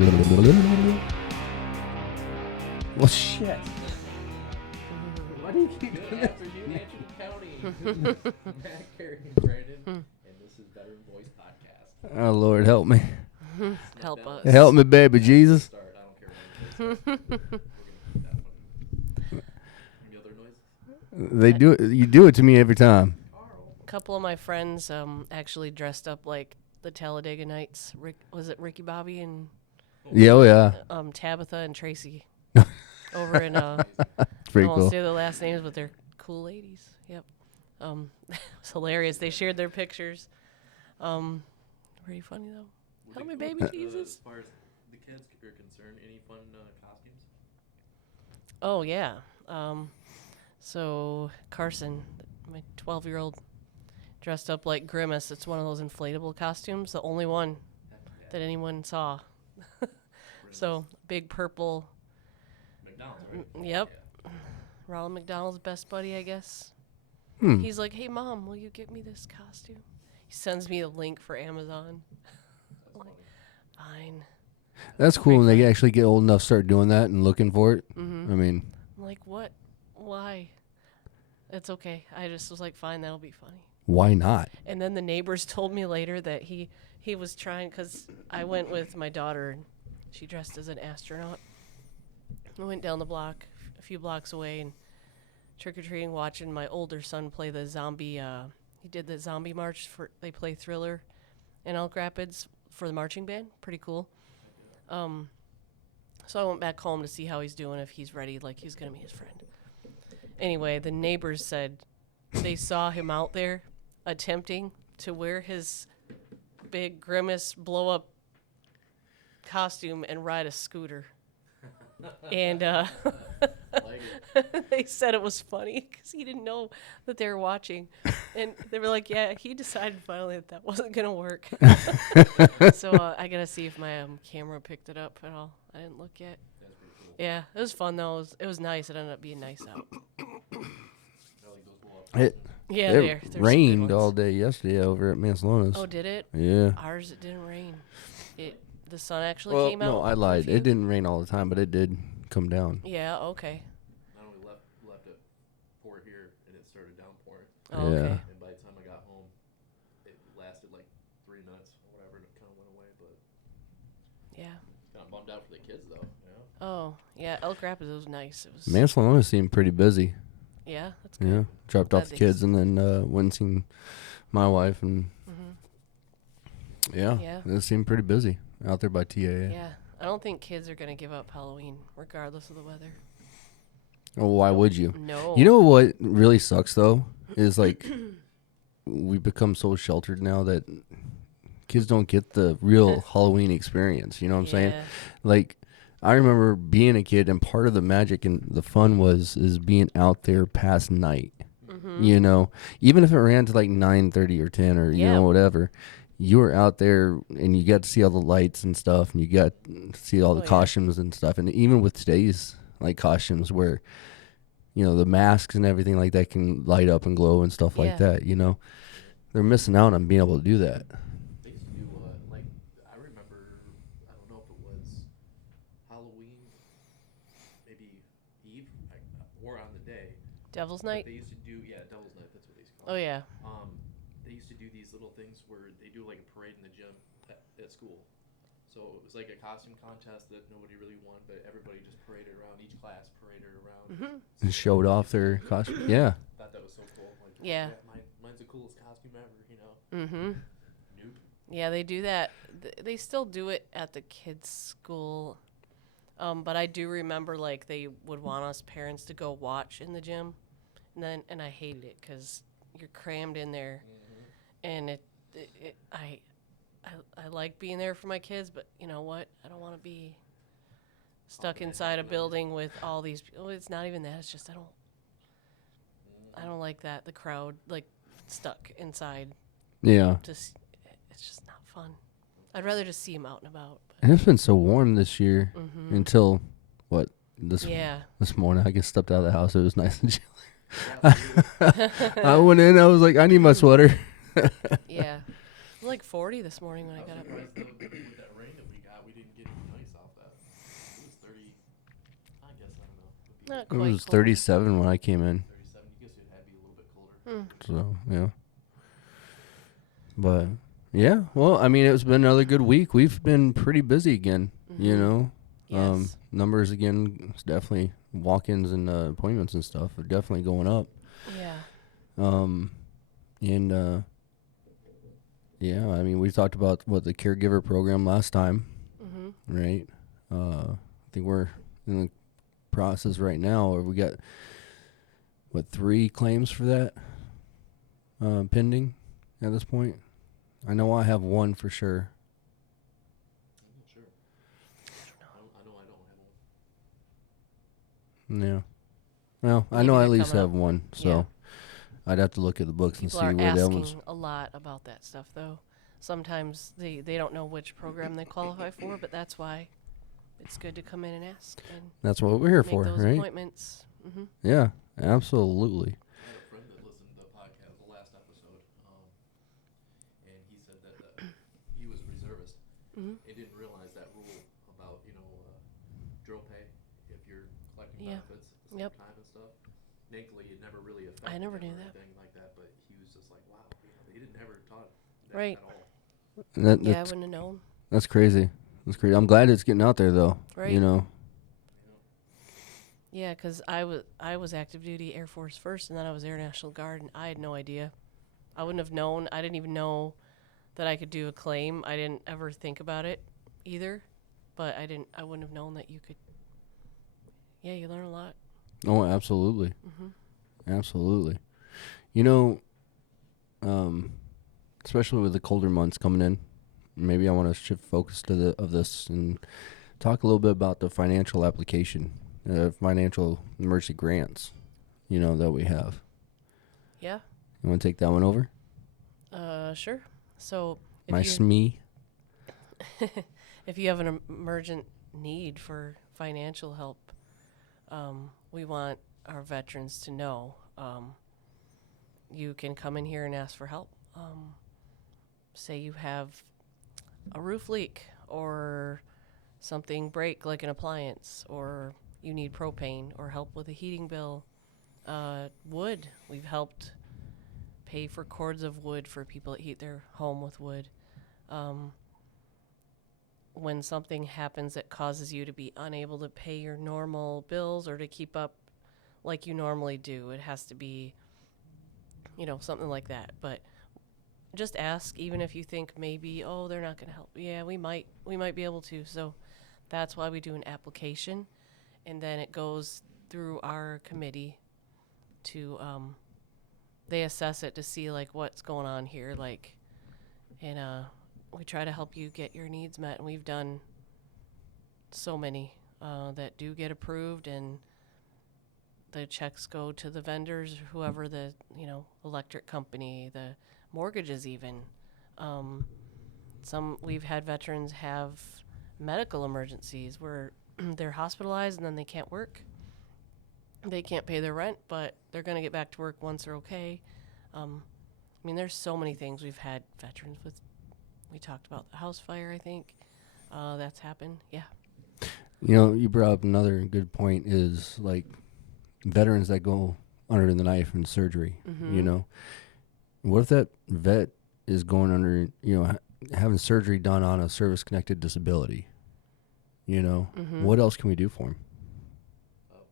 Well, shit. Why do you keep doing that? After New County. Matt, Carey, and Brandon, and this is Veteran Voice Podcast. Oh, Lord, help me. Help us. Help me, baby Jesus. Start. I don't care when we start. We're gonna keep that one. Any other noises? They do it. You do it to me every time. A couple of my friends actually dressed up like the Talladega Nights. Was it Ricky Bobby and Yeah, oh yeah. Tabitha and Tracy over in Pretty I won't cool. say the last names, but they're cool ladies. Yep. It was hilarious. They shared their pictures. Pretty funny though. Help me, baby Jesus. As far as the kids are concerned, any fun costumes? Oh yeah. So Carson, my 12-year-old, dressed up like Grimace. It's one of those inflatable costumes, the only one that anyone saw. So big purple. McDonald's, right? Yep. Ronald McDonald's best buddy, I guess. Hmm. He's like, "Hey mom, will you get me this costume?" He sends me a link for Amazon. I'm like, fine. That's cool when they actually get old enough to start doing that and looking for it. Mm-hmm. I mean, I'm like, what? Why? It's okay. I just was like, fine, that'll be funny. why not? And then the neighbors told me later that he was trying, because I went with my daughter and she dressed as an astronaut. I went down the block, a few blocks away, and trick-or-treating, watching my older son play the zombie, he did the zombie march. They play Thriller in Elk Rapids for the marching band. Pretty cool. So I went back home to see how he's doing, if he's ready, like he's going to meet his friend. Anyway, the neighbors said they saw him out there attempting to wear his big Grimace blow-up costume and ride a scooter. And they said it was funny because he didn't know that they were watching. And they were like, yeah, he decided finally that wasn't going to work. So I got to see if my camera picked it up at all. I didn't look yet. That's pretty cool. Yeah, it was fun, though. It was nice. It ended up being nice out. I like those blow-up. Yeah, It they're rained some good all ones. day yesterday over at Mancelona's. Oh, did it? Yeah. Ours, it didn't rain. The sun actually Well, came out. no, I for a lied. few. It didn't rain all the time, but it did come down. Yeah, okay. I only left it pour here, and it started downpouring. Oh, Yeah. okay. And by the time I got home, it lasted like 3 minutes or whatever, and it kind of went away. But Yeah. kind of bummed out for the kids, though. You know? Oh, yeah, Elk Rapids, it was nice. It was. Mancelona seemed pretty busy. Yeah, that's good. Yeah. Dropped off Glad the they kids and then went and seen my wife. And yeah, Yeah. it seemed pretty busy out there by TAA. Yeah, I don't think kids are going to give up Halloween, regardless of the weather. Oh, why would you? No. You know what really sucks, though, is like we've become so sheltered now that kids don't get the real Halloween experience. You know what I'm saying? Yeah. Like, I remember being a kid, and part of the magic and the fun is being out there past night. Mm-hmm. You know, even if it ran to like 9:30 or 10 or you Yeah. know whatever, you were out there and you got to see all the lights and stuff, and you got to see all the Oh, yeah. costumes and stuff. And even with today's like costumes, where you know the masks and everything like that can light up and glow and stuff like Yeah. that, you know, they're missing out on being able to do that. They used to do, like, I remember, I don't know if it was Halloween, maybe Eve, or on the day. Devil's but Night? They used to do, yeah, Devil's Night, that's what they used to call Oh, it. yeah. They used to do these little things where they do like a parade in the gym at school. So it was like a costume contest that nobody really won, but everybody just paraded around. Each class paraded around. Mm-hmm. And showed off their costume. Yeah. Thought that was so cool. Like, Yeah. mine's the coolest costume ever, you know. Mm-hmm. Nope. Yeah, they do that. They still do it at the kids' school. But I do remember, like, they would want us parents to go watch in the gym. And I hated it because you're crammed in there. And I like being there for my kids, but you know what? I don't want to be stuck inside a building with all these. Oh, it's not even that. It's just I don't like that. The crowd, like, stuck inside. Yeah. It's just not fun. I'd rather just see them out and about. And it's been so warm this year until this morning. I just stepped out of the house. It was nice and chilly. I went in. I was like, I need my sweater. Yeah. It was like 40 this morning when I got up. Surprised though, with that rain that we got, we didn't get any ice Not It quite was cold. 37 when I came in. 37. You guess it had to be a little bit colder. So, yeah. But, yeah. Well, I mean, it's been another good week. We've been pretty busy again, you know. Yes. Numbers, again, it's definitely walk-ins and appointments and stuff are definitely going up. Yeah. And, yeah, I mean, we talked about, the caregiver program last time, right? I think we're in the process right now, or we got, 3 claims for that pending at this point? I know I have one for sure. I'm not sure. I know I don't have one. Yeah. Well, I Maybe know I they're at least coming have up. one, so Yeah. I'd have to look at the books People and are see where that one's. asking a lot about that stuff, though. Sometimes they don't know which program they qualify for, but that's why it's good to come in and ask and That's what we're here make for, those right? appointments. Yeah, absolutely. I had a friend that listened to the podcast, the last episode, and he said that he was a reservist. He didn't realize that rule about, drill pay if you're collecting Yeah. benefits at the same Yep. time and stuff. Thankfully, it never really affected I never him knew or that. anything like that, but he was just like, wow, they didn't never taught that Right. at all. Yeah, I That's, wouldn't have known. that's crazy. That's crazy. I'm glad it's getting out there, though. Right. You know. Yeah, 'cause I was active duty Air Force first, and then I was Air National Guard, and I had no idea. I wouldn't have known. I didn't even know that I could do a claim. I didn't ever think about it either, but I wouldn't have known that you could. Yeah, you learn a lot. Oh, absolutely. Absolutely. You know, especially with the colder months coming in, maybe I want to shift focus to this and talk a little bit about the financial application, financial emergency grants, that we have. Yeah. You want to take that one over? Sure. So if My you SME. if you have an emergent need for financial help, we want our veterans to know you can come in here and ask for help. Say you have a roof leak or something break like an appliance, or you need propane or help with a heating bill. Wood, we've helped pay for cords of wood for people that heat their home with wood. When something happens that causes you to be unable to pay your normal bills or to keep up like you normally do, it has to be, something like that. But just ask, even if you think maybe, oh, they're not going to help. Yeah, we might be able to. So that's why we do an application, and then it goes through our committee to they assess it to see like what's going on here, and we try to help you get your needs met, and we've done so many that do get approved, and the checks go to the vendors, whoever the electric company, the mortgages even. Some we've had veterans have medical emergencies where they're hospitalized and then they can't work. They can't pay their rent, but they're going to get back to work once they're okay. There's so many things we've had veterans with. We talked about the house fire, I think. That's happened. Yeah. You brought up another good point is like veterans that go under the knife in surgery, What if that vet is going under, having surgery done on a service-connected disability? What else can we do for him?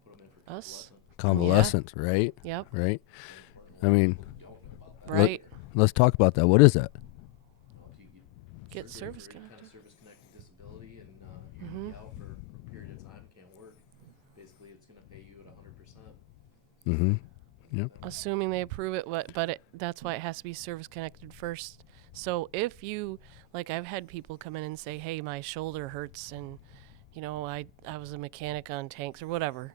Put them in for Us? Convalescent, right? Yep. Right? I mean, Right. let's talk about that. What is that? Get surgery service for any kind connected. of service-connected disability, and you're going to be out for a period of time, can't work. Basically, it's going to pay you at 100%. Mm-hmm. Yep. Assuming they approve it, that's why it has to be service connected first. So if you, like, I've had people come in and say, hey, my shoulder hurts, and I was a mechanic on tanks or whatever,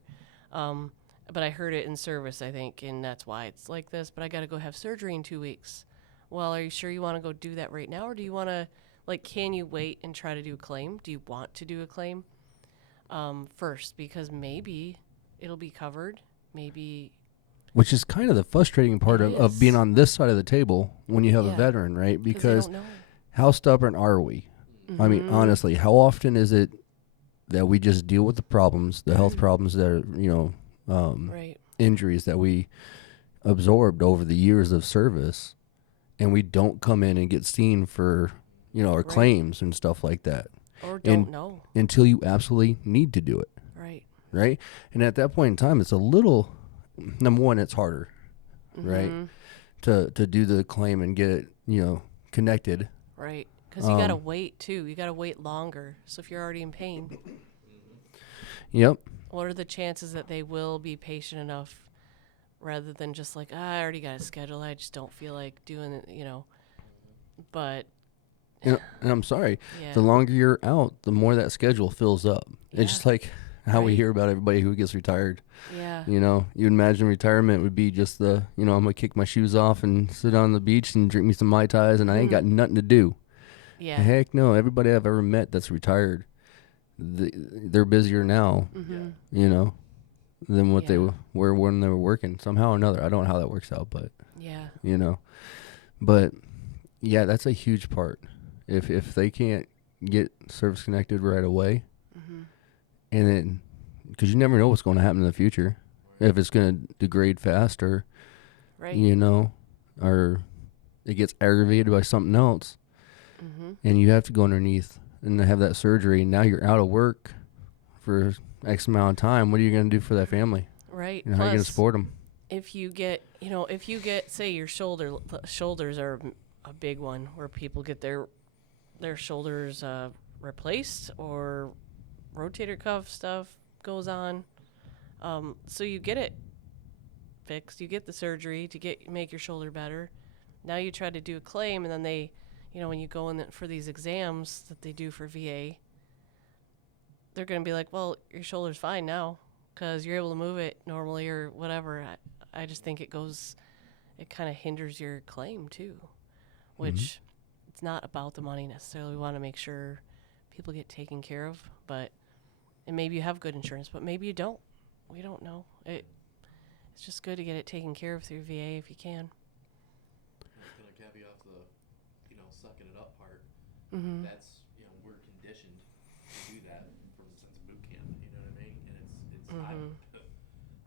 but I heard it in service, I think, and that's why it's like this, but I got to go have surgery in 2 weeks. Well, are you sure you want to go do that right now, or do you want to, can you wait and try to do a claim? Do you want to do a claim first? Because maybe it'll be covered, maybe. Which is kind of the frustrating part of being on this side of the table when you have a Yeah. veteran, right? Because they don't know. how stubborn are we? I mean, honestly, how often is it that we just deal with the problems, the health problems that are, Right. injuries that we absorbed over the years of service, and we don't come in and get seen for, our Right. claims and stuff like that Or And- don't know. until you absolutely need to do it, Right. right? And at that point in time, it's a little, number one, it's harder, right, Mhm. to do the claim and get it, connected. Right. Because you got to wait, too. You got to wait longer. So if you're already in pain, Yep. what are the chances that they will be patient enough rather than just like, I already got a schedule. I just don't feel like doing it, But, And I'm sorry, yeah. the longer you're out, the more that schedule fills up. Yeah. It's just like how we Right. hear about everybody who gets retired. Yeah. You imagine retirement would be just the, I'm going to kick my shoes off and sit on the beach and drink me some Mai Tais and I ain't got nothing to do. Yeah. Heck no. Everybody I've ever met that's retired, they're busier now, Mm-hmm. than what they Yeah. were when they were working somehow or another. I don't know how that works out, but, Yeah. But, yeah, that's a huge part. If they can't get service connected right away, Mm-hmm. and then, because you never know what's going to happen in the future, if it's going to degrade fast or, Right. or it gets aggravated by something else, Mm-hmm. and you have to go underneath and have that surgery, and now you're out of work for X amount of time. What are you going to do for that family? Right. How are you going to Plus, support them? if you get, say your shoulders are a big one where people get their shoulders replaced or rotator cuff stuff goes on. So you get it fixed. You get the surgery to make your shoulder better. Now you try to do a claim, and then they, when you go in for these exams that they do for VA, they're going to be like, well, your shoulder's fine now because you're able to move it normally or whatever. I just think it kind of hinders your claim too, which it's not about the money necessarily. We want to make sure people get taken care of, and maybe you have good insurance, but maybe you don't. We don't know. It's just good to get it taken care of through VA if you can. I was going to caveat off the, sucking it up part. Mm-hmm. That's, we're conditioned to do that since boot camp, you know what I mean? And it's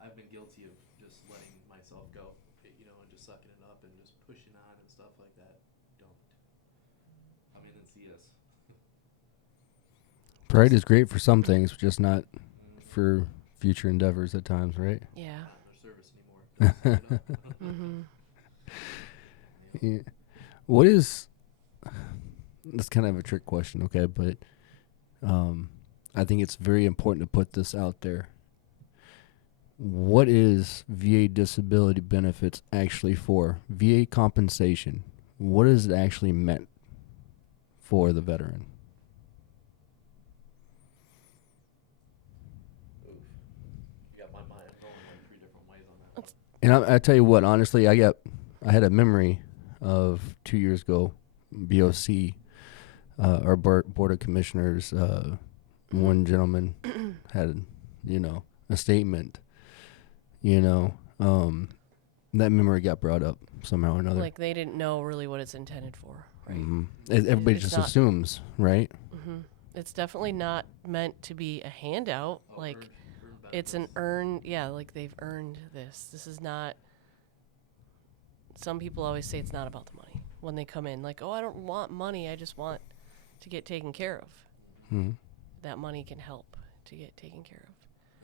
I've been guilty of just letting myself go, and just sucking it up and just pushing on and stuff like that. Don't. I'm in CS. Pride is great for some things, but just not for future endeavors at times, right? Yeah. Not in their service anymore. Don't suck it up. Mm-hmm. Yeah. What is, that's kind of a trick question, okay, but I think it's very important to put this out there. What is VA disability benefits actually for? VA compensation. What is it actually meant for the veteran? Oof. You got my mind going like 3 different ways on that. And I tell you what, honestly, I had a memory of 2 years ago, BOC, our board of commissioners, one gentleman had, a statement, that memory got brought up somehow or another. Like they didn't know really what it's intended for, right? Everybody It's just not- assumes, right? Mm-hmm. It's definitely not meant to be a handout. Oh, Like earned it's an benefits. like they've earned this. This is not. Some people always say it's not about the money when they come in. Like, oh, I don't want money. I just want to get taken care of. Mm-hmm. That money can help to get taken care of.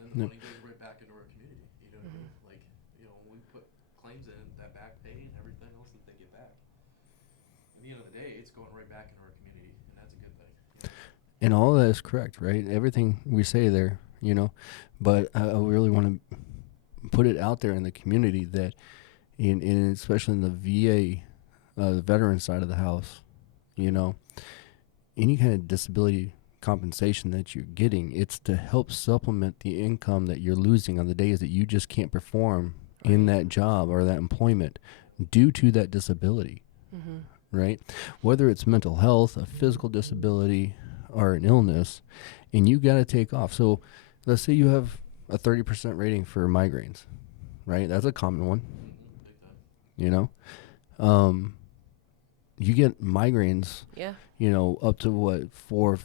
And the money goes right back into our community. You know what I mean? Like, when we put claims in, that back pay and everything else that they get back. At the end of the day, it's going right back into our community, and that's a good thing. And all of that is correct, right? Everything we say there, but I really want to put it out there in the community that, especially in the VA, the veteran side of the house, any kind of disability compensation that you're getting, it's to help supplement the income that you're losing on the days that you just can't perform in that job or that employment due to that disability, right? Whether it's mental health, a physical disability, or an illness, and you got to take off. So let's say you have a 30% rating for migraines, right? That's a common one, Big time. You get migraines, Yeah. up to what, 4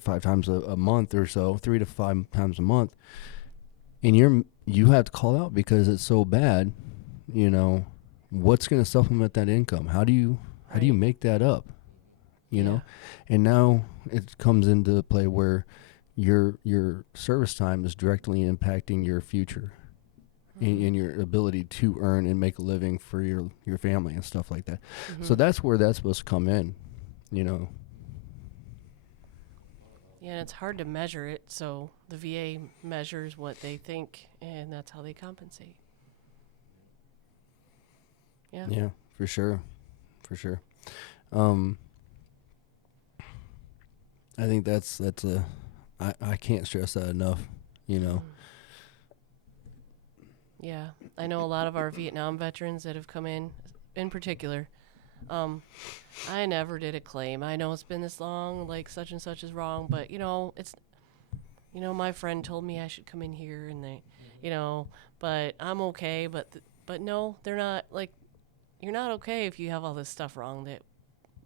5 times a month or so, 3 to 5 times a month. and you have to call out because it's so bad, you know, what's going to supplement that income? How do you Right. make that up? You Yeah. know, and now it comes into play where your service time is directly impacting your future and your ability to earn and make a living for your family and stuff like that. So that's where that's supposed to come in, you know. Yeah, and it's hard to measure it, so the VA measures what they think, and that's how they compensate. Yeah. Yeah, for sure. Um, I think that's I can't stress that enough, you know. Yeah. I know a lot of our Vietnam veterans that have come in particular. I never did a claim. I know it's been this long, like such and such is wrong, but my friend told me I should come in here, and but I'm okay. But no, they're not. Like, you're not okay if you have all this stuff wrong. That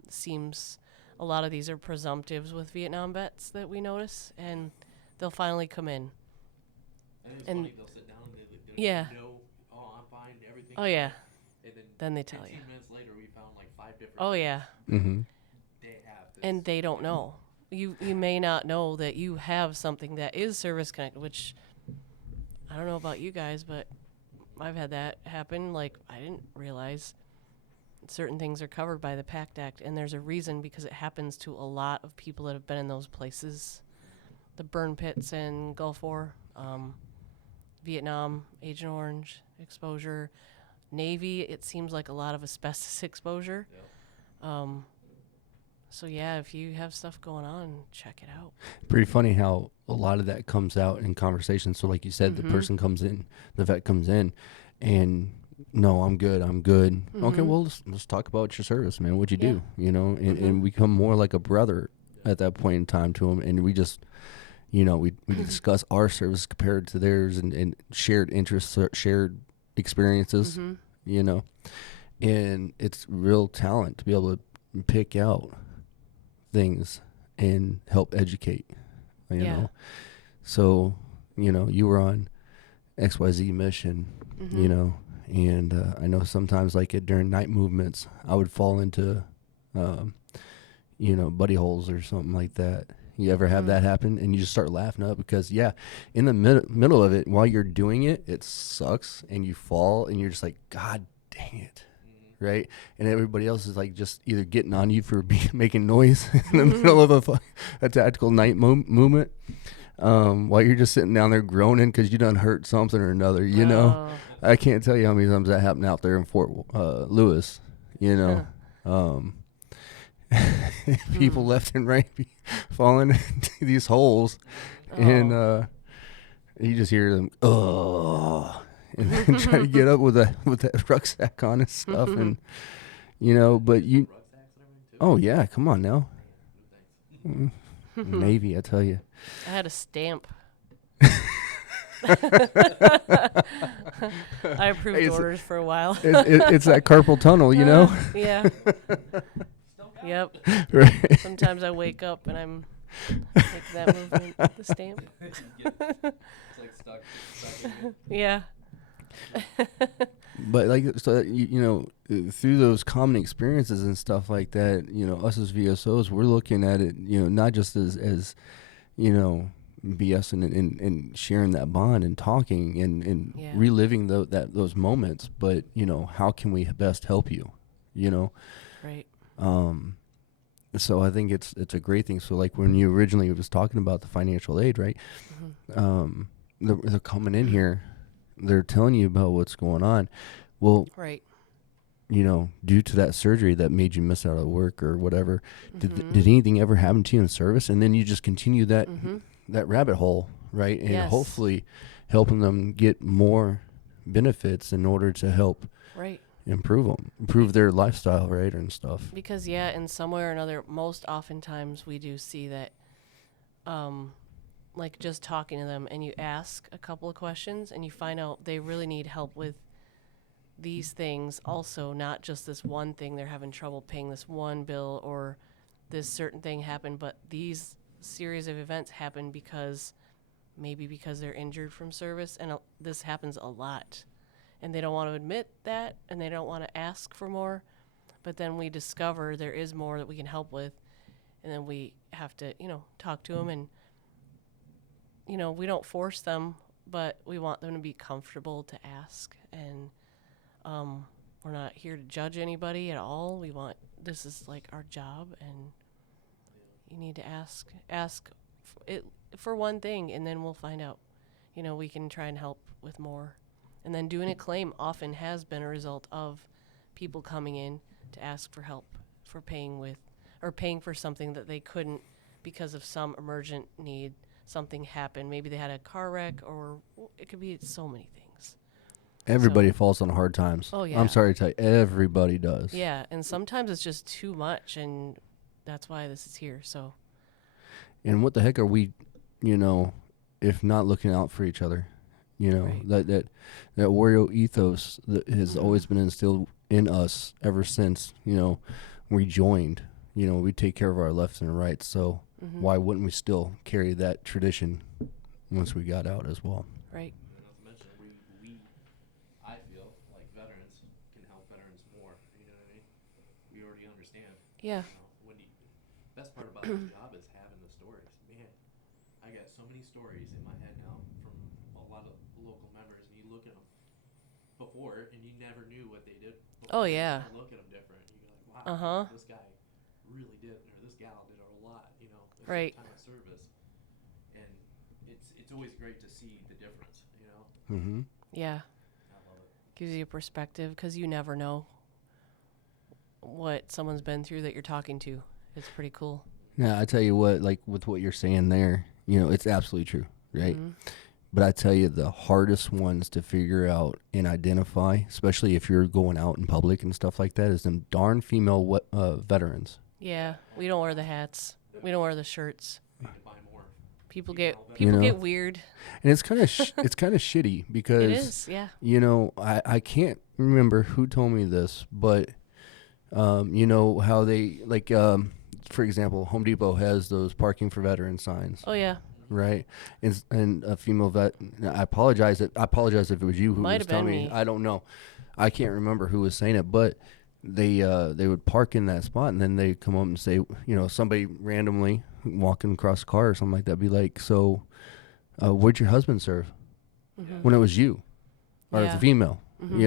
seems a lot of these are presumptives with Vietnam vets that we notice, and they'll finally come in. And it's And funny, they'll sit down and they yeah, oh, I'm fine, everything's oh yeah, fine. And then they then tell 15 you. minutes later, we found like 5 different Oh things yeah, Mm-hmm. they have this. and they don't know. You may not know that you have something that is service connected, which I don't know about you guys, but I've had that happen. Like, I didn't realize certain things are covered by the PACT Act, and there's a reason, because it happens to a lot of people that have been in those places. The burn pits in Gulf War, Vietnam, Agent Orange exposure, Navy, it seems like a lot of asbestos exposure. Yep. So yeah, if you have stuff going on, check it out. Pretty funny how a lot of that comes out in conversation. So like you said, the person comes in, the vet comes in, and no, I'm good. Okay, well, let's talk about your service, man. What'd you Yeah. do? You know, and we become more like a brother at that point in time to them, and we just, you know, we discuss our service compared to theirs, and shared interests, shared experiences, you know, and it's real talent to be able to pick out things and help educate, you Yeah. know. So, you know, you were on XYZ mission, you know, and I know sometimes like during night movements, I would fall into, you know, buddy holes or something like that. You ever have that happen and you just start laughing up because, yeah, in the middle of it, while you're doing it, it sucks and you fall and you're just like, God dang it. Right, and everybody else is like just either getting on you for making noise in the middle of a tactical night movement, while you're just sitting down there groaning because you done hurt something or another. You know, I can't tell you how many times that happened out there in Fort Lewis. You know, people left and right falling into these holes, and you just hear them, oh. And then try to get up with that rucksack on and stuff, and you know, but you, Rucksacks and everything too. oh yeah, come on now, No thanks. Navy, I tell you. I had a stamp. I approved Hey, it's- orders for a while. It's that carpal tunnel, you know. Yeah. Still got Yep. Right. Sometimes I wake up and I'm like that movement, the stamp. it. It's like stuck in it. Yeah. But like, so you know, through those common experiences and stuff like that, you know, us as VSOs, we're looking at it, you know, not just as you know, BS and sharing that bond and talking and Yeah. reliving those moments, but you know, how can we best help you, you know? Right. So I think it's a great thing. So like when you originally was talking about the financial aid, right? They're coming in here, they're telling you about what's going on. Well, Right. you know, due to that surgery that made you miss out of work or whatever, did anything ever happen to you in service? And then you just continue that rabbit hole, right? And Yes. hopefully helping them get more benefits in order to help Right. improve their lifestyle, right, and stuff. Because yeah, in some way or another, most oftentimes we do see that, like just talking to them, and you ask a couple of questions, and you find out they really need help with these things also, not just this one thing they're having trouble paying this one bill or this certain thing happened, but these series of events happen because maybe because they're injured from service, and this happens a lot. And they don't want to admit that, and they don't want to ask for more. But then we discover there is more that we can help with, and then we have to, talk to them, and, we don't force them, but we want them to be comfortable to ask. And we're not here to judge anybody at all. This is like our job, and you need to ask it for one thing, and then we'll find out. We can try and help with more. And then doing a claim often has been a result of people coming in to ask for help for paying for something that they couldn't because of some emergent need. Something happened. Maybe they had a car wreck, or it could be so many things. Everybody falls on hard times. Oh, yeah. I'm sorry to tell you, everybody does. Yeah, and sometimes it's just too much, and that's why this is here. So. And what the heck are we, if not looking out for each other? Right. That Wario ethos that has always been instilled in us ever since, we joined. We take care of our lefts and rights. So why wouldn't we still carry that tradition once we got out as well? Right. And not to mention, I feel like veterans can help veterans more. You know what I mean? We already understand. Yeah. Best part about this job is having the stories. Man, I got so many stories in my head now from a lot of local members, and you look at them before, and you never knew what they did before. Oh, yeah. You look at them different. You go like, wow, this guy really did, or this gal did a lot, in right. time of service. And it's always great to see the difference, Mm-hmm. Yeah. I love it. Gives you a perspective, because you never know what someone's been through that you're talking to. It's pretty cool. Yeah, I tell you what, like with what you're saying there, it's absolutely true, right? Mm-hmm. But I tell you, the hardest ones to figure out and identify, especially if you're going out in public and stuff like that, is them darn female veterans. Yeah, we don't wear the hats. We don't wear the shirts. We need to buy more. People get weird. And it's kind of it's kind of shitty because It is, yeah. I can't remember who told me this, but how they for example, Home Depot has those parking for veterans signs. Oh yeah. Right, and a female vet. I apologize if it was you who Might was have been telling me. me. I don't know. I can't remember who was saying it, but they would park in that spot, and then they come up and say, somebody randomly walking across the car or something like that, be like, "So, where'd your husband serve?" Mm-hmm. When it was you, or Yeah. the female, Mm-hmm.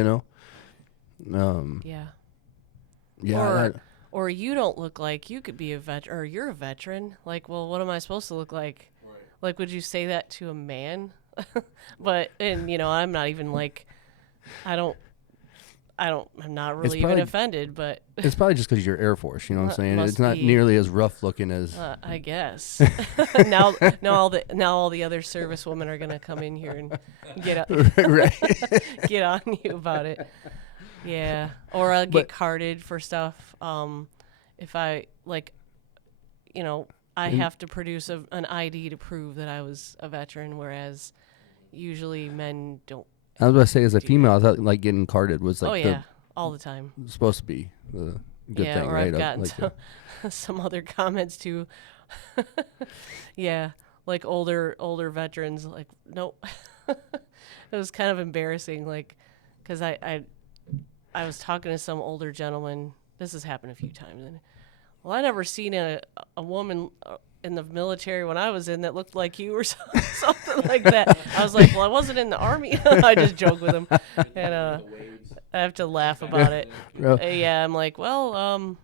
Yeah. Yeah. Or you don't look like you could be a veteran, or you're a veteran. Like, well, what am I supposed to look like? Right. Like, would you say that to a man? I'm not even like, I'm not really even offended, but it's probably just because you're Air Force. You know what I'm saying? Must It's not be. nearly as rough looking as. I guess. now all the other service women are gonna come in here and Right. get on you about it. Yeah, or I'll get carded for stuff. If I I have to produce an ID to prove that I was a veteran, whereas usually men don't. I was about to say, as a female, I thought like getting carded was like all the time. Supposed to be the good thing, or right? I've gotten some other comments too. Yeah, like older veterans, like nope. It was kind of embarrassing, like, because I was talking to some older gentleman. This has happened a few times, and I never seen a woman in the military when I was in that looked like you or something like that. I was like, well, I wasn't in the Army. I just joke with him, and I have to laugh about it. Yeah, I'm like, well,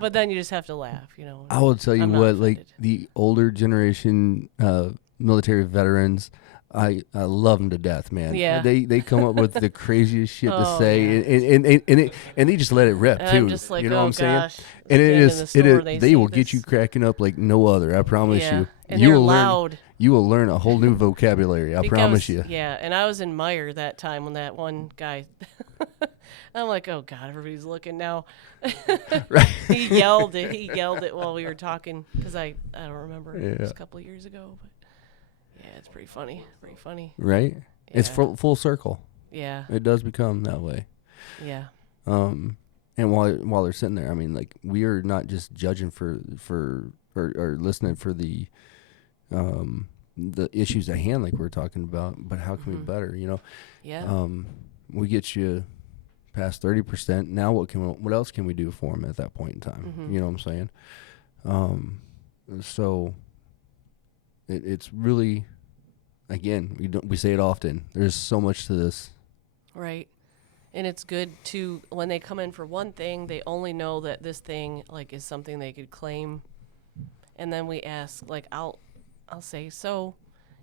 but then you just have to laugh, I will tell you I'm not what, offended. like the older generation military veterans, I love them to death, man. Yeah. They come up with the craziest shit to Oh, say, yeah. and they just let it rip And too. I'm just like, you know what I'm saying? gosh. And Again, in the store, they say will get this. you cracking up like no other. I promise Yeah, you. and You they're will loud. learn. You will learn a whole new vocabulary. I think promise you. Yeah, and I was in Meyer that time when that one guy. I'm like, oh God, everybody's looking now. Right. He yelled it while we were talking, because I don't remember. It was Yeah. a couple of years ago, but yeah, it's pretty funny. Pretty funny. Right. It's Yeah. full circle. Yeah. It does become that way. Yeah. And while they're sitting there, I mean, like, we are not just judging for or listening for the the issues at hand, like we were talking about, but how can we better, Yeah. we get you past 30%. Now what else can we do for them at that point in time? You know what I'm saying? So it's really, again, we say it often, there's so much to this. Right. And it's good to, when they come in for one thing, they only know that this thing like is something they could claim. And then we ask, like, I'll say, so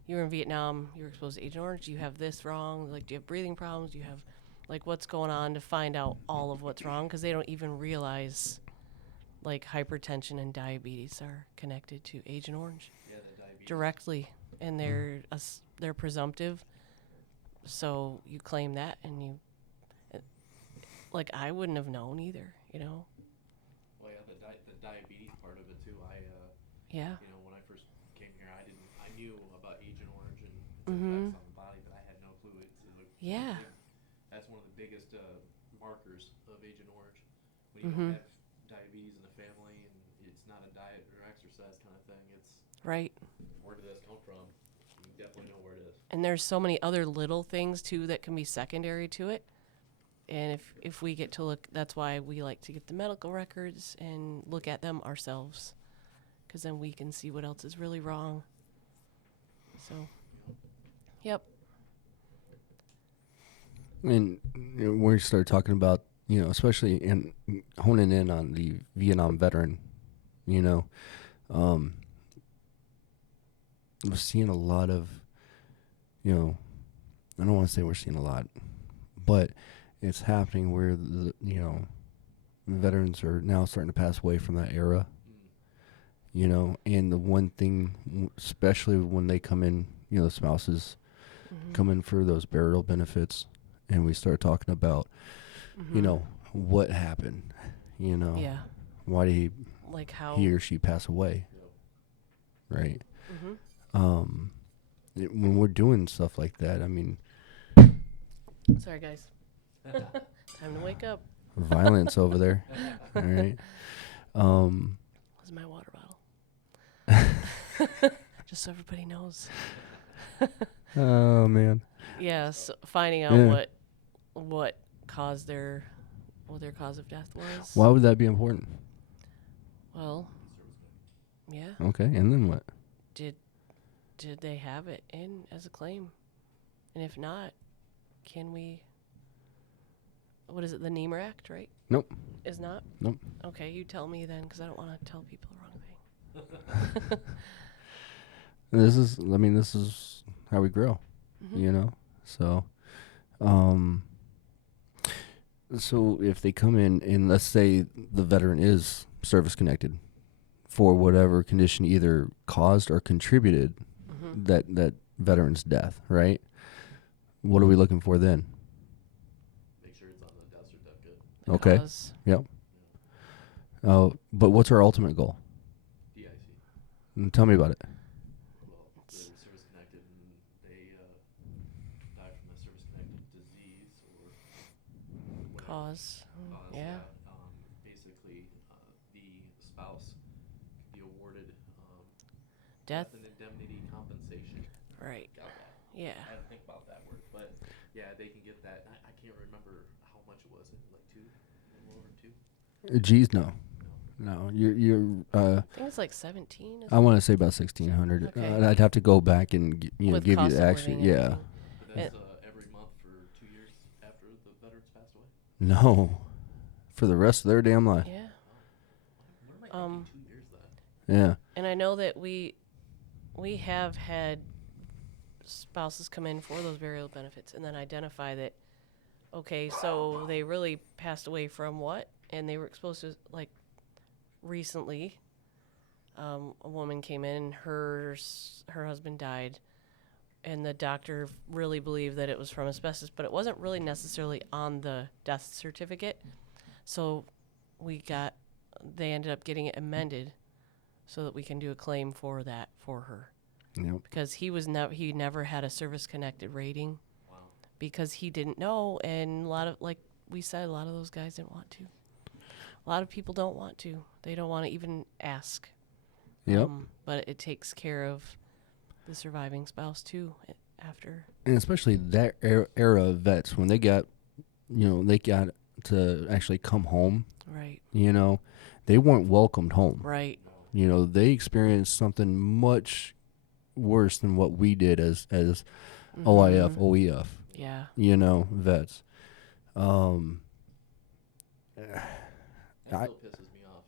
you were in Vietnam, you were exposed to Agent Orange, do you have this wrong? Like, do you have breathing problems? Do you have, like, what's going on, to find out all of what's wrong? Because they don't even realize, like, hypertension and diabetes are connected to Agent Orange Yeah, the diabetes. directly. And they're presumptive. So you claim that, and you, like, I wouldn't have known either, Well, yeah, the diabetes part of it too. Yeah. When I first came here, I knew about Agent Orange and its effects on the body, but I had no clue. Yeah. That's one of the biggest markers of Agent Orange. When you don't have diabetes in the family and it's not a diet or exercise kind of thing, it's Right. where did this come from? You definitely know where it is. And there's so many other little things too that can be secondary to it. And if we get to look, that's why we like to get the medical records and look at them ourselves, because then we can see what else is really wrong. So, yep. And when we start talking about, especially in honing in on the Vietnam veteran, we're seeing a lot of, I don't want to say we're seeing a lot, but it's happening where veterans are now starting to pass away from that era. And the one thing, especially when they come in, the spouses come in for those burial benefits, and we start talking about, what happened, Yeah. why did Like how. he or she pass away, right? When we're doing stuff like that, I mean, Sorry, guys. Time to wake up. violence over there, all right? Where's my water bottle? Just so everybody knows. Oh man. Yeah, so finding out what caused their cause of death was. Why would that be important? Well, yeah. Okay, and then what? Did they have it in as a claim? And if not, can we? What is it? The Niemer Act, right? Nope. Is not? Nope. Okay, you tell me then, because I don't want to tell people the wrong thing. This is how we grow, So, so if they come in and let's say the veteran is service connected for whatever condition either caused or contributed that veteran's death, right? What are we looking for then? Make sure it's on the death certificate. Okay. Cause. Yep. But what's our ultimate goal? DIC. Tell me about it. Well, they were service connected and they died from a service connected disease or whatever. Cause. Yeah. Basically, the spouse could be awarded Death. and indemnity compensation. Right. Got that. Yeah. I had to think about that word, but yeah, they can get that. I can't remember how much it was. Like a little over 2. Geez, no, you're. I think it's like 17. I want to say about 1,600. Okay. I'd have to go back and With give you cost the of actual. living and Yeah. everything. But that's every month for 2 years after the veterans passed away. No, for the rest of their damn life. Yeah. What am I thinking? 2 years then. Yeah. And I know that we have had spouses come in for those burial benefits and then identify that, okay, so they really passed away from what? And they were exposed to, like, recently, a woman came in, her husband died, and the doctor really believed that it was from asbestos, but it wasn't really necessarily on the death certificate. So they ended up getting it amended so that we can do a claim for that for her. Yep. Because he never had a service connected rating. Wow. Because he didn't know, and a lot of, like we said, a lot of those guys didn't want to. A lot of people don't want to. They don't want to even ask. Yep. But it takes care of the surviving spouse too after. And especially that era of vets, when they got to actually come home, Right. They weren't welcomed home. Right. They experienced something much worse than what we did as OIF, OEF, Yeah. Vets. It still pisses me off.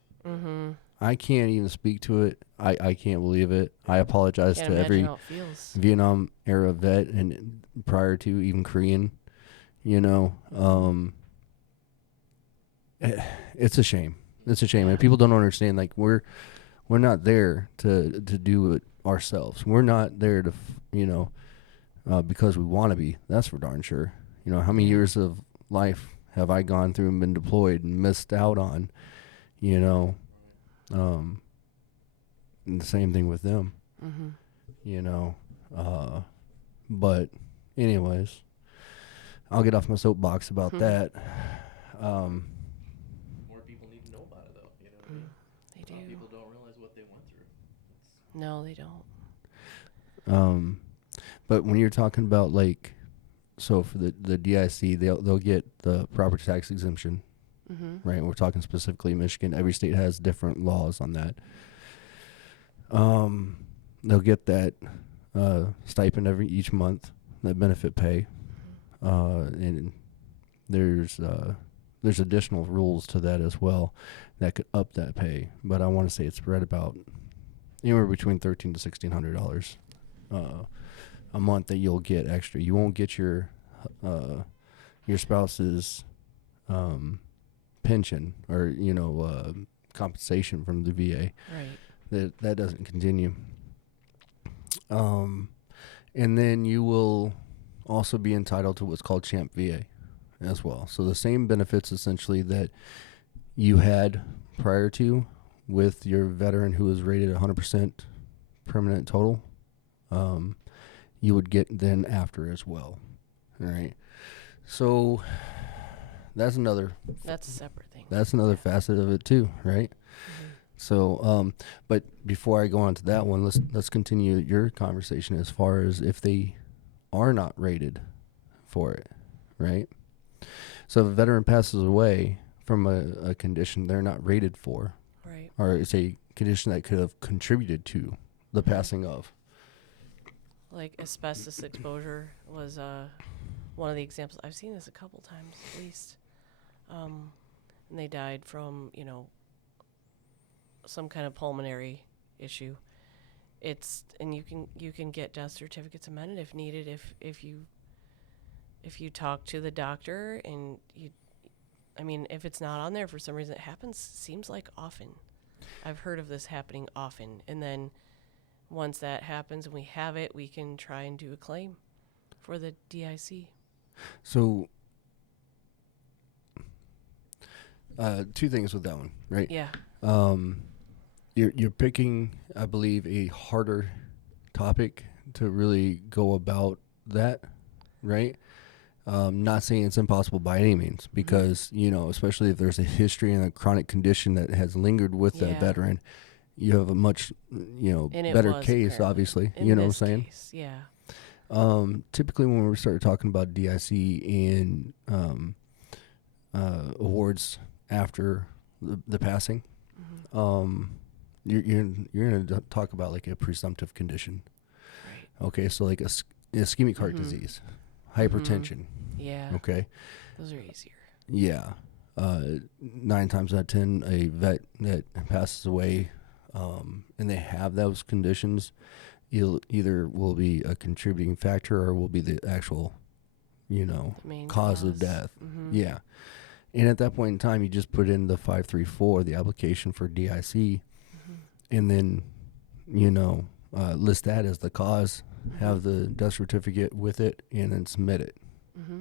I can't even speak to it. I can't believe it. I apologize Can't to imagine every how it feels. Vietnam era vet and prior to even Korean. It's a shame. It's a shame, and people don't understand. Like we're not there to do it ourselves. We're not there to because we want to be. That's for darn sure. How many years of life have I gone through and been deployed and missed out on? And the same thing with them. But anyways, I'll get off my soapbox about that. More people need to know about it, though. You know what I mean? They A lot of do. people don't realize what they went through. No, they don't. But when you're talking about so for the DIC, they'll get the property tax exemption, right? We're talking specifically Michigan. Every state has different laws on that. They'll get that stipend each month, that benefit pay, and there's additional rules to that as well that could up that pay. But I want to say it's spread about anywhere between $1,300 to $1,600 a month that you'll get extra. You won't get your spouse's pension or compensation from the VA. Right. That doesn't continue. And then you will also be entitled to what's called Champ VA as well. So the same benefits essentially that you had prior to with your veteran who was rated 100% permanent total, you would get then after as well. All right. So that's That's a separate thing. That's another facet of it too, right? So, but before I go on to that one, let's continue your conversation as far as if they are not rated for it, right? So if a veteran passes away from a condition they're not rated for, Right. or it's a condition that could have contributed to the passing of. Like asbestos exposure was one of the examples. I've seen this a couple times at least. And they died from, some kind of pulmonary issue. And you can get death certificates amended if needed if you talk to the doctor and if it's not on there for some reason, it happens, seems like often. I've heard of this happening often. And then once that happens and we have it, we can try and do a claim for the DIC. So, two things with that one, right? Yeah. You're picking, I believe, a harder topic to really go about that, right? Not saying it's impossible by any means, because especially if there's a history and a chronic condition that has lingered with that veteran, you have a much better case, obviously. You know what I'm saying? Case, yeah. Typically, when we start talking about DIC and awards after the passing, you're going to talk about like a presumptive condition. Right. Okay, so like ischemic heart disease, hypertension. Yeah. Okay. Those are easier. Yeah. 9 times out of 10, a vet that passes away, and they have those conditions, either will be a contributing factor or will be the actual, cause of death. Yeah. And at that point in time, you just put in the 534, the application for DIC, and then, list that as the cause, have the death certificate with it, and then submit it.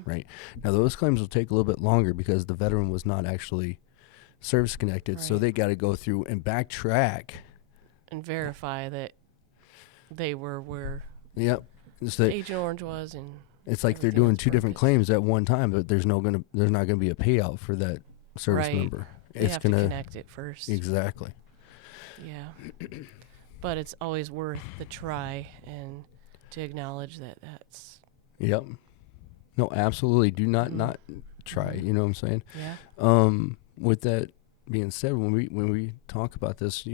Right. Now, those claims will take a little bit longer because the veteran was not actually service connected, so they got to go through and backtrack. And verify that they were where Yep. Agent Orange was, and it's like they're doing two different claims at one time, but there's not gonna be a payout for that service member. They have to connect it first. Exactly. Yeah. but it's always worth the try and to acknowledge that that's Yep. No, absolutely. Do not try. You know what I'm saying? yeah. With that being said, when we talk about this,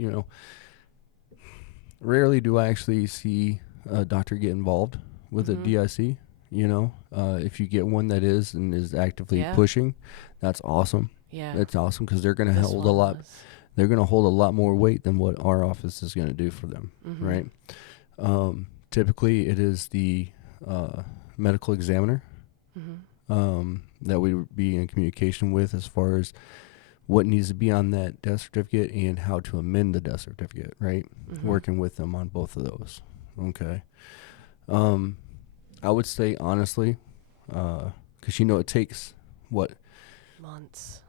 rarely do I actually see a doctor get involved with a DIC. If you get one that is and is actively pushing, that's awesome. Yeah. That's awesome because they're going to This hold one a lot. was- They're going to hold a lot more weight than what our office is going to do for them, right? Typically, it is the medical examiner that we would be in communication with as far as what needs to be on that death certificate and how to amend the death certificate, right? Working with them on both of those. Okay. I would say honestly, because it takes what? months.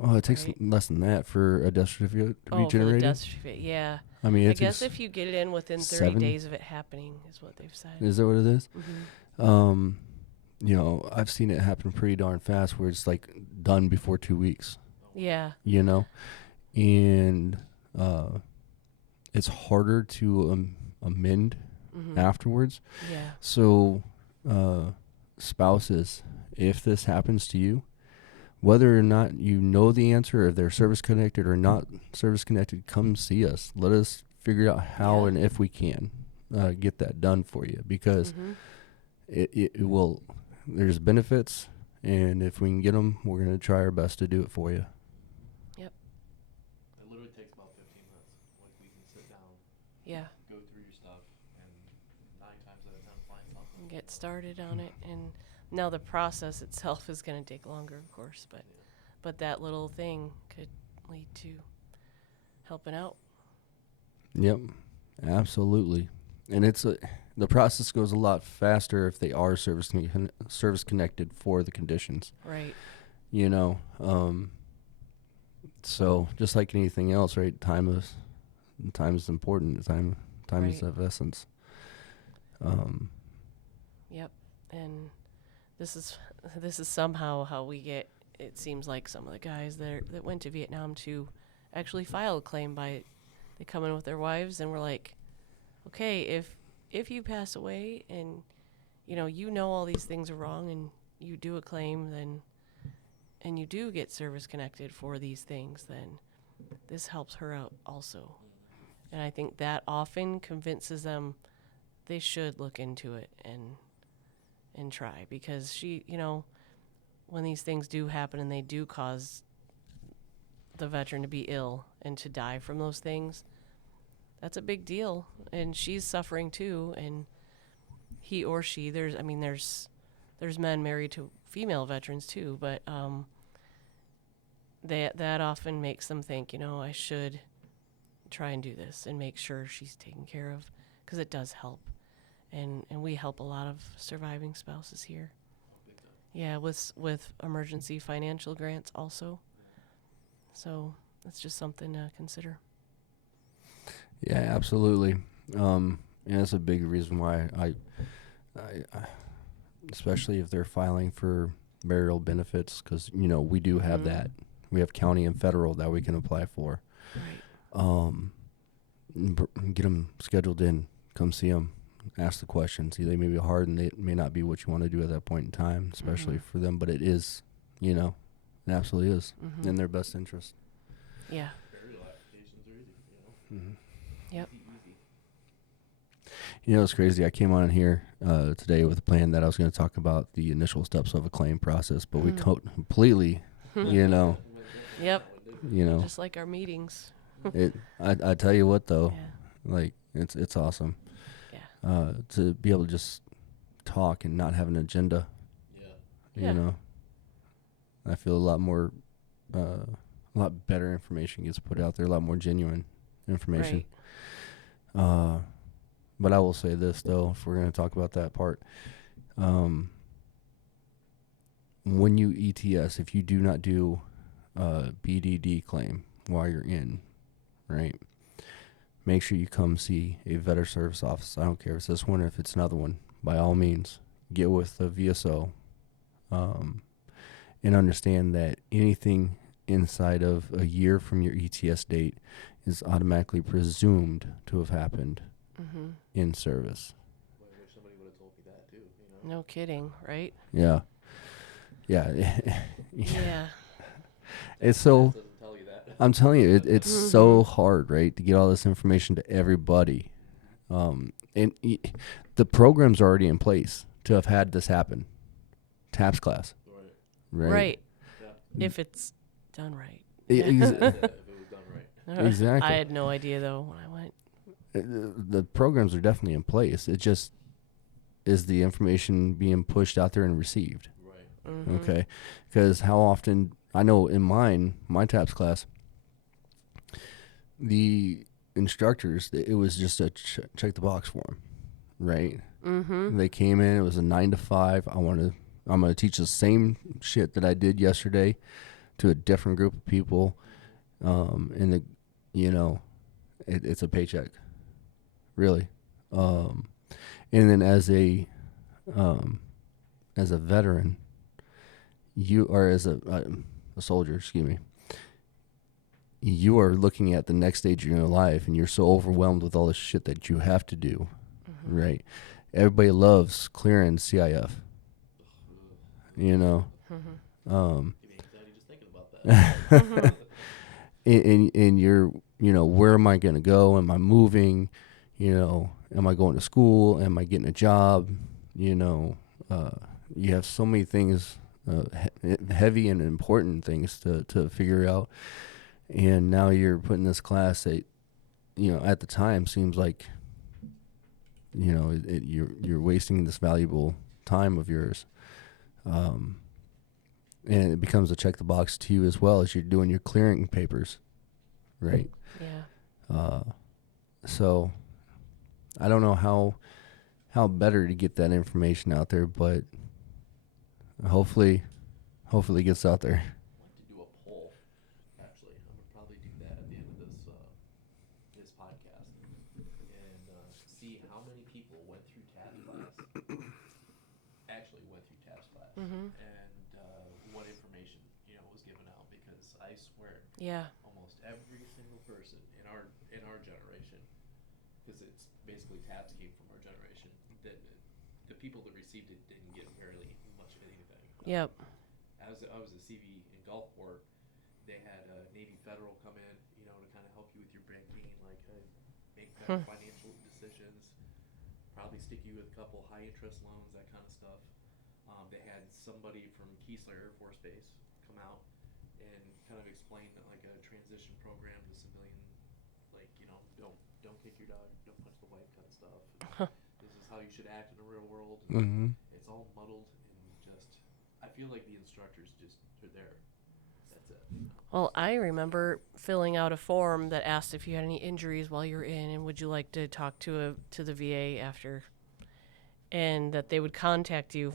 Oh, it takes Right. less than that for a death certificate to be For the generated. death certificate, yeah. I mean, I it guess takes if you get it in within 30 7 days of it happening is what they've said. Is that what it is? Mhm. I've seen it happen pretty darn fast where it's like done before 2 weeks, Yeah. and it's harder to amend afterwards. Yeah. So, spouses, if this happens to you, whether or not you know the answer, if they're service connected or not service connected, come see us. Let us figure out how and if we can get that done for you, because it will. There's benefits, and if we can get them, we're going to try our best to do it for you. Yep. It literally takes about 15 minutes. Like, we can sit down, Yeah. go through your stuff, and 9 times out of 10 find something. And get started on it, and now the process itself is going to take longer, of course, but that little thing could lead to helping out. Yep, absolutely. And the process goes a lot faster if they are service connected for the conditions. Right. So just like anything else, right? Time is important. Time is Right. of essence. Yep. And this is somehow how we get. It seems like some of the guys that went to Vietnam to actually file a claim they come in with their wives, and we're like, okay, if you pass away and you know all these things are wrong and you do a claim, then and you do get service connected for these things, then this helps her out also. And I think that often convinces them they should look into it and try, because she, when these things do happen and they do cause the veteran to be ill and to die from those things, that's a big deal, and she's suffering too, and he or she, there's men married to female veterans too, but that often makes them think, I should try and do this and make sure she's taken care of, because it does help, and we help a lot of surviving spouses here. Yeah, with emergency financial grants also. So that's just something to consider. Yeah, absolutely. And that's a big reason why I especially if they're filing for burial benefits, because we do have that. We have county and federal that we can apply for. Right. Get them scheduled in. Come see them. Ask the questions. They may be hard, and they may not be what you want to do at that point in time, especially for them. But it is, it absolutely is in their best interest. Yeah. Burial applications are easy, Yep. Easy. It's crazy. I came on here today with a plan that I was going to talk about the initial steps of a claim process, but we completely, Yep. Just like our meetings. I tell you what though, Yeah. like it's awesome. Yeah. To be able to just talk and not have an agenda. Yeah. I feel a lot more, a lot better information gets put out there, a lot more genuine information. Right. But I will say this though, if we're going to talk about that part, when you ETS, if you do not do a BDD claim while you're in, right, make sure you come see a veteran service office. I don't care if it's this one or if it's another one. By all means, get with the VSO, and understand that anything inside of a year from your ETS date is automatically presumed to have happened in service. Well, I wish somebody would have told me that too. You know. No kidding, right? Yeah. Yeah. Yeah. It's so, Doesn't tell you that. I'm telling you, it's so hard, right, to get all this information to everybody. The program's already in place to have had this happen. TAPS class. Right. Yeah. If it's done right. If it was done right. Exactly. I had no idea though when I went. The programs are definitely in place. It just is the information being pushed out there and received. Right. Mm-hmm. Okay. Because how often, I know in my TAPS class, the instructors, it was just a check the box form, right? Mm-hmm. They came in, it was a 9 to 5. I'm going to teach the same shit that I did yesterday to a different group of people. And it's a paycheck, really. And then as a veteran, as a soldier, excuse me, you are looking at the next stage of your life, and you're so overwhelmed with all this shit that you have to do, right? Everybody loves clearing CIF, you know. Give me anxiety just thinking about that. And you're, where am I going to go? Am I moving? Am I going to school? Am I getting a job? You have so many things, heavy and important things to figure out. And now you're putting this class that, at the time seems like, you're wasting this valuable time of yours. And it becomes a check the box to you as well as you're doing your clearing papers, right? Yeah. So I don't know how better to get that information out there, but hopefully it gets out there. I'd like to do a poll. Actually, I'm gonna probably do that at the end of this podcast, and see how many people went through TAPS class. Actually, went through TAPS class. Mm-hmm. And what information was given out, because I swear Yeah. almost every single person in our generation, because it's basically TAPS came from our generation, that the people that received it didn't get really much of anything. Yep. I was a CV in Gulfport. They had Navy Federal come in, to kind of help you with your banking, like make better financial decisions, probably stick you with a couple high interest loans, that kind of stuff. They had somebody from Keesler Air Force Base come out and kind of explain like a transition program to civilian, like don't kick your dog, don't punch the wife, kind of stuff. This is how you should act in the real world. It's all muddled and just. I feel like the instructors just are there. That's it. Well, I remember filling out a form that asked if you had any injuries while you were in, and would you like to talk to the VA after, and that they would contact you.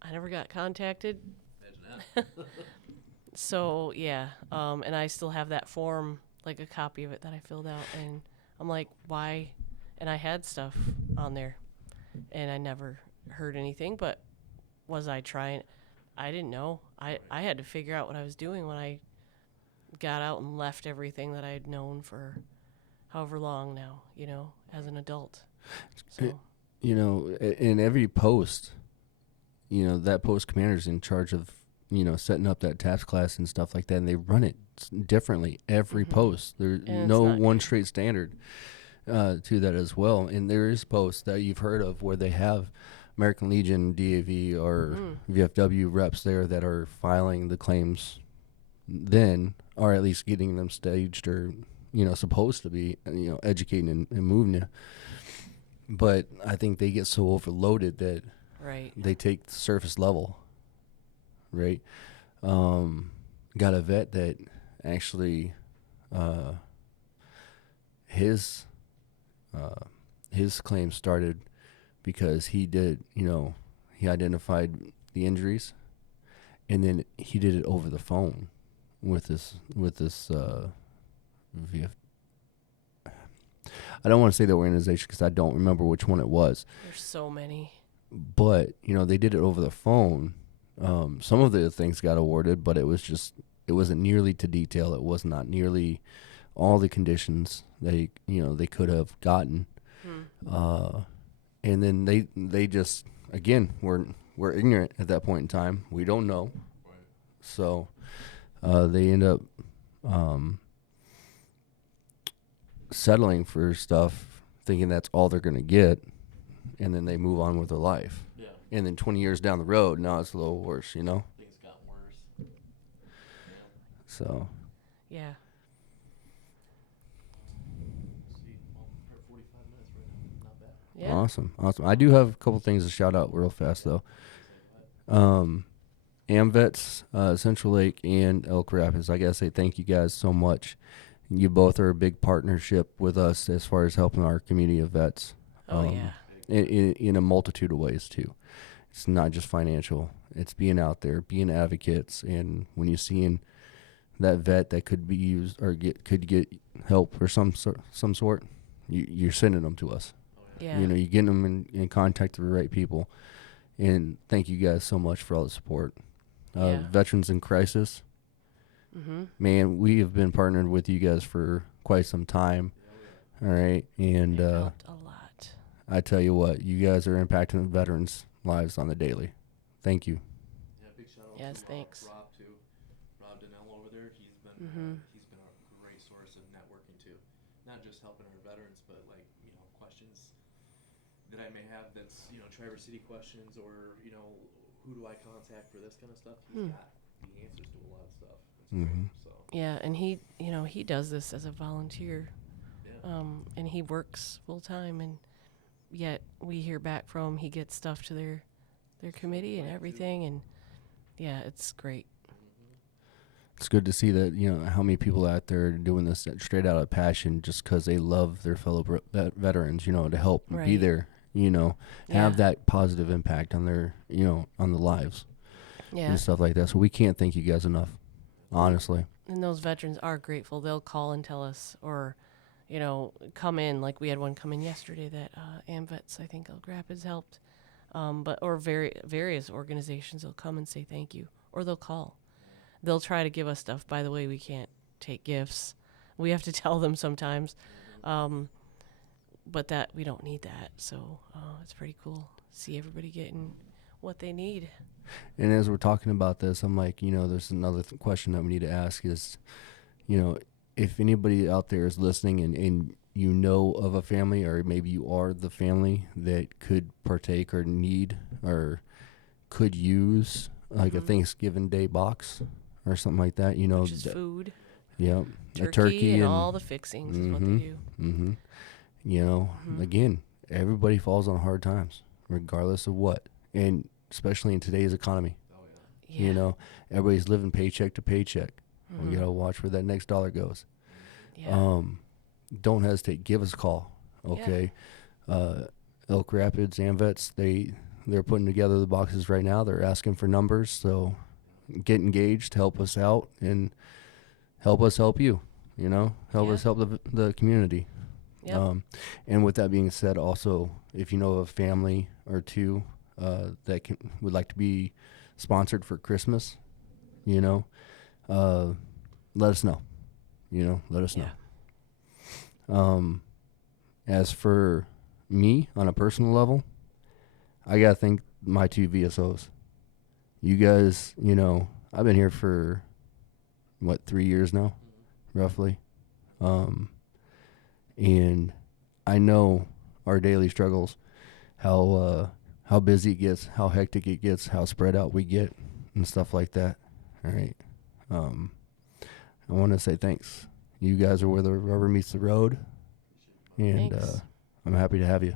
I never got contacted. Imagine that. So yeah, and I still have that form, like a copy of it that I filled out, and I'm like, why? And I had stuff on there, and I never heard anything. But was I trying? I didn't know. I had to figure out what I was doing when I got out and left everything that I had known for however long now, as an adult. So In every post, that post commander's in charge of, setting up that TAPS class and stuff like that, and they run it differently every post. There's no one straight standard to that as well. And there is posts that you've heard of where they have American Legion, DAV, or VFW reps there that are filing the claims then, or at least getting them staged, or, supposed to be, educating and moving you. But I think they get so overloaded that right. they take the surface level, right? Got a vet that actually, his claim started because he did, he identified the injuries, and then he did it over the phone with this VF. I don't want to say the organization because I don't remember which one it was. There's so many. But, they did it over the phone. Some of the things got awarded, but it was just it wasn't nearly to detail. It was not nearly all the conditions they could have gotten. And then they just, again, we're ignorant at that point in time. We don't know. Right. So they end up settling for stuff, thinking that's all they're going to get, and then they move on with their life. Yeah. And then 20 years down the road, now it's a little worse, Things got worse. Yeah. So, Yeah. Let's see, well, we're at 45 minutes right now. Not bad. Yeah. awesome. I do have a couple things to shout out real fast, though. Say what? AMVETS, Central Lake, and Elk Rapids. I got to say thank you guys so much. You both are a big partnership with us as far as helping our community of vets. Oh, yeah. In a multitude of ways, too. It's not just financial. It's being out there, being advocates, and when you're seeing that vet that could be used or could get help or some sort, you're sending them to us. Yeah. You're getting them in contact with the right people. And thank you guys so much for all the support. Yeah. Veterans in Crisis. Mm-hmm. Man, we have been partnered with you guys for quite some time. All right. And It helped a lot. I tell you what, you guys are impacting veterans' lives on the daily. Thank you. Yeah, big shout out Yes, to thanks. Rob too. Rob Donnell over there. He's been a great source of networking too. Not just helping our veterans, but like, questions that I may have that's, Traverse City questions or, who do I contact for this kind of stuff? He's got the answers to a lot of stuff. It's great. So Yeah, and he does this as a volunteer. yeah. And he works full time, and yet we hear back from him. He gets stuff to their committee and everything, and yeah, it's great. It's good to see that, how many people out there are doing this straight out of passion just because they love their fellow veterans, to help and be Right. there, Yeah. have that positive impact on their, on the lives Yeah. and stuff like that. So we can't thank you guys enough, honestly. And those veterans are grateful. They'll call and tell us, or, come in. Like we had one come in yesterday that AMVETS, I think Elk Rapids helped, or various organizations will come and say thank you, or they'll call. They'll try to give us stuff. By the way, we can't take gifts. We have to tell them sometimes, but that we don't need that. So it's pretty cool. See everybody getting what they need. And as we're talking about this, I'm like, there's another question that we need to ask is, if anybody out there is listening and you know of a family, or maybe you are the family that could partake or need or could use like a Thanksgiving Day box or something like that, Which is food, Yep. turkey, A turkey and all the fixings is what they do. Again, everybody falls on hard times, regardless of what, and especially in today's economy. Oh yeah. Yeah. Everybody's living paycheck to paycheck. We gotta watch where that next dollar goes. Yeah. Don't hesitate. Give us a call. Okay. Elk Rapids, AMVETS, they're putting together the boxes right now. They're asking for numbers, so get engaged, help us out, and help us help you. Help us help the community. Yep. And with that being said, also, if you know of a family or two that would like to be sponsored for Christmas, let us know. Let us know. As for me, on a personal level, I gotta thank my two VSOs. You guys, I've been here for 3 years now, roughly. And I know our daily struggles, how busy it gets, how hectic it gets, how spread out we get, and stuff like that. All right. I want to say thanks. You guys are where the rubber meets the road, and Thanks. I'm happy to have you.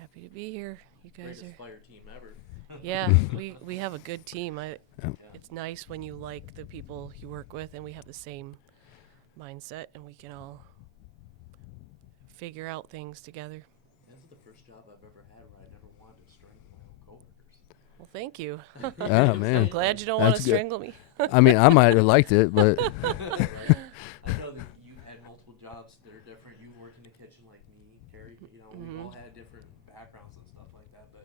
Happy to be here. You guys Greatest are. fire team ever. Yeah, we have a good team. Yep. It's nice when you like the people you work with, and we have the same mindset, and we can all figure out things together. This is the first job I've ever had where I never wanted to strangle my own coworkers. Well, thank you. Ah, man. I'm glad you don't want to That's good. strangle me. I mean, I might have liked it, but I know that you've had multiple jobs that are different. You work in the kitchen like me, Carrie. We've all had different backgrounds and stuff like that. But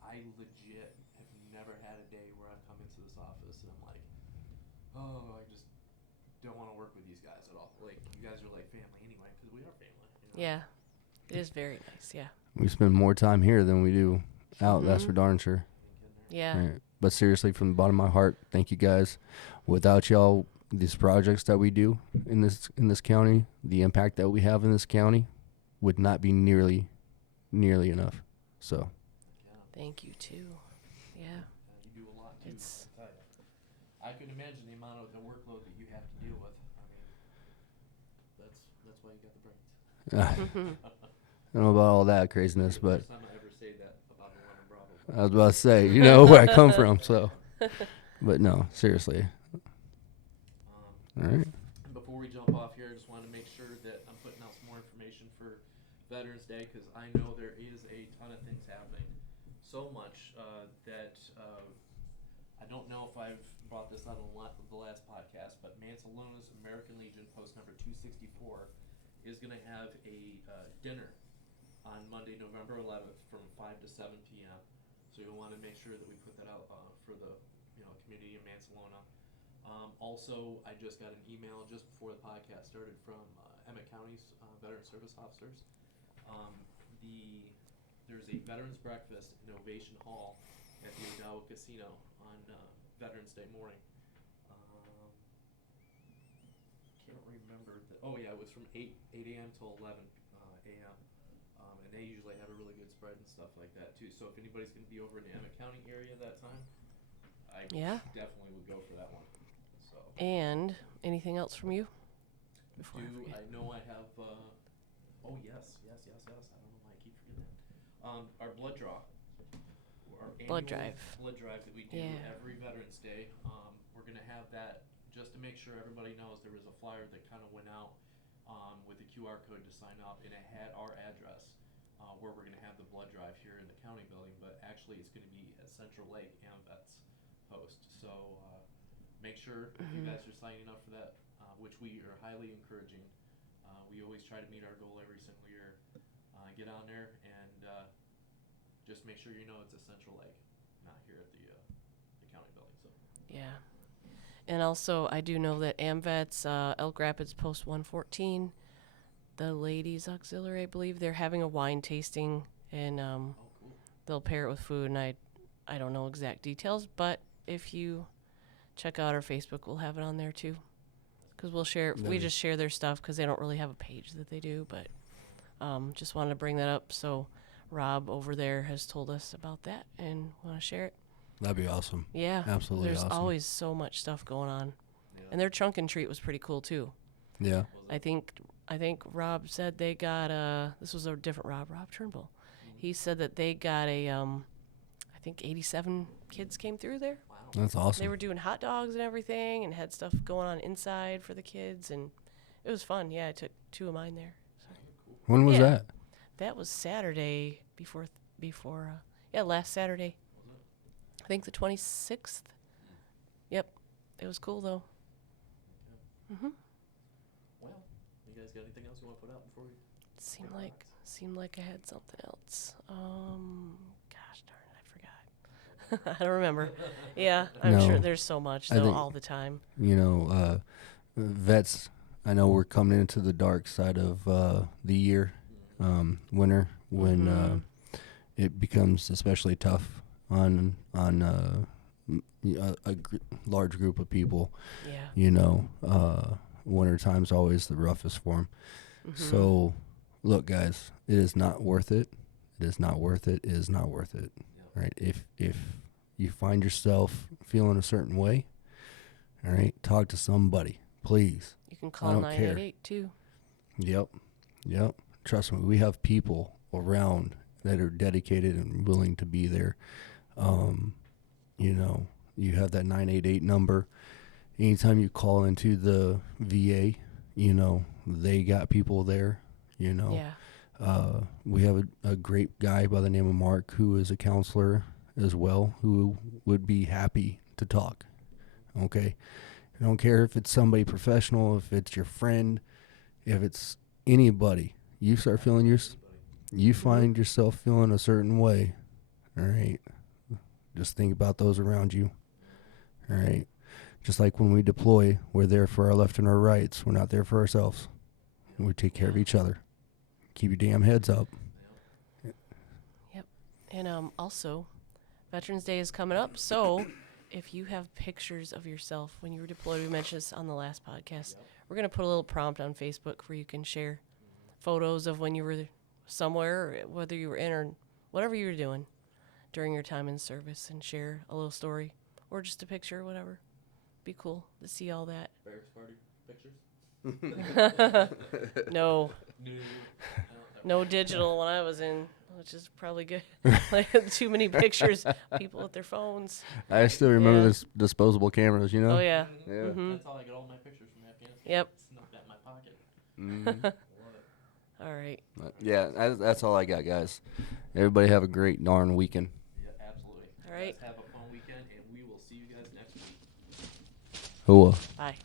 I legit have never had a day where I've come into this office and I'm like, oh, I just don't want to work with these guys at all. Like, you guys are like family anyway, because we are family. You know? Yeah, it is very nice. Yeah. We spend more time here than we do out. That's for darn sure. Yeah. Right. But seriously, from the bottom of my heart, thank you guys. Without y'all, these projects that we do in this county, the impact that we have in this county would not be nearly enough. So Thank you too. Yeah. You do a lot too. It's I tell you. I can imagine the amount of the workload that you have to deal with. I mean, that's why you got the brains. I don't know about all that craziness, but First time I ever say that about the London Bravo. I was about to say, you know where I come from. So, but no, seriously. All right. Before we jump off here, I just want to make sure that I'm putting out some more information for Veterans Day, because I know there is a ton of things happening. So much that I don't know if I've brought this out on the last podcast, but Mancelona's American Legion, post number 264, is going to have a dinner on Monday, November 11th from 5 to 7 p.m. So you'll want to make sure that we put that out for the community of Mancelona. Also, I just got an email just before the podcast started from Emmett County's Veteran Service Officers. There's a Veterans Breakfast in Ovation Hall at the Odawa Casino on Veterans Day morning. Can't remember. It was from 8 a.m. till 11 a.m. And they usually have a really good spread and stuff like that too. So if anybody's going to be over in the Emmett County area that time, I definitely would go for that one. So. And anything else from you? I know I have. Yes. I don't know why I keep forgetting that. Our blood draw. Our Blood annual drive. Blood drive that we do every Veterans Day. We're gonna have that just to make sure everybody knows. There was a flyer that kind of went out with a QR code to sign up, and it had our address where we're gonna have the blood drive here in the county building. But actually, it's gonna be at Central Lake AMVETS post. So make sure you guys are signing up for that, which we are highly encouraging. We always try to meet our goal every single year. Get on there and just make sure you know it's at Central Lake, not here at the county building. So. Yeah. And also, I do know that AMVETS, Elk Rapids Post 114, the Ladies Auxiliary, I believe, they're having a wine tasting, and Cool. they'll pair it with food, and I don't know exact details, but if you check out our Facebook, we'll have it on there too. Because we'll share, we just share their stuff because they don't really have a page that they do, but just wanted to bring that up. So Rob over there has told us about that and want to share it. That'd be awesome. Yeah. Absolutely There's awesome. always so much stuff going on. Yeah. And their trunk and treat was pretty cool too. Yeah. I think Rob said they got this was a different Rob Turnbull. He said that they got I think 87 kids came through there. Wow. That's awesome. They were doing hot dogs and everything and had stuff going on inside for the kids, and it was fun. Yeah, I took 2 of mine there. So. When was that? That was Saturday before last Saturday. I think the 26th. Yep. It was cool though. Okay. Well, you guys got anything else you want to put out before we? Seemed like I had something else. Gosh darn it, I forgot. I don't remember. Yeah, I'm No. sure there's so much I though think- all the time. You know, vets, I know we're coming into the dark side of the year, winter, when it becomes especially tough on large group of people. Yeah. You know, winter time's always the roughest for them. So, look, guys, it is not worth it. It is not worth it. It is not worth it. Yeah. Right? If you find yourself feeling a certain way, all right, talk to somebody, please. You can call don't care. 988 too. Yep. Trust me, we have people around that are dedicated and willing to be there. You know, you have that 988 number. Anytime you call into the VA, you know, they got people there, you know. Yeah. We have a great guy by the name of Mark who is a counselor as well, who would be happy to talk. Okay? I don't care if it's somebody professional, if it's your friend, if it's anybody. You start feeling you find yourself feeling a certain way, all right? Just think about those around you, all right? Just like when we deploy, we're there for our left and our rights. We're not there for ourselves. We take care of each other. Keep your damn heads up. Yep. And also, Veterans Day is coming up, so if you have pictures of yourself when you were deployed, we mentioned this on the last podcast, we're going to put a little prompt on Facebook where you can share photos of when you were somewhere, or whether you were in or whatever you were doing during your time in service, and share a little story or just a picture or whatever. Be cool to see all that. Barracks party pictures? No. New. No digital when I was in, which is probably good. Like, too many pictures, people with their phones. I still remember Yeah. this disposable cameras, you know? Oh, yeah. Yeah. Mm-hmm. That's how I get all my pictures from Afghanistan. Yep. Snuck that in my pocket. Mhm. Love it. All right. Yeah, that's all I got, guys. Everybody have a great darn weekend. Yeah, absolutely. All right. Guys, have a fun weekend, and we will see you guys next week. Hoa. Bye.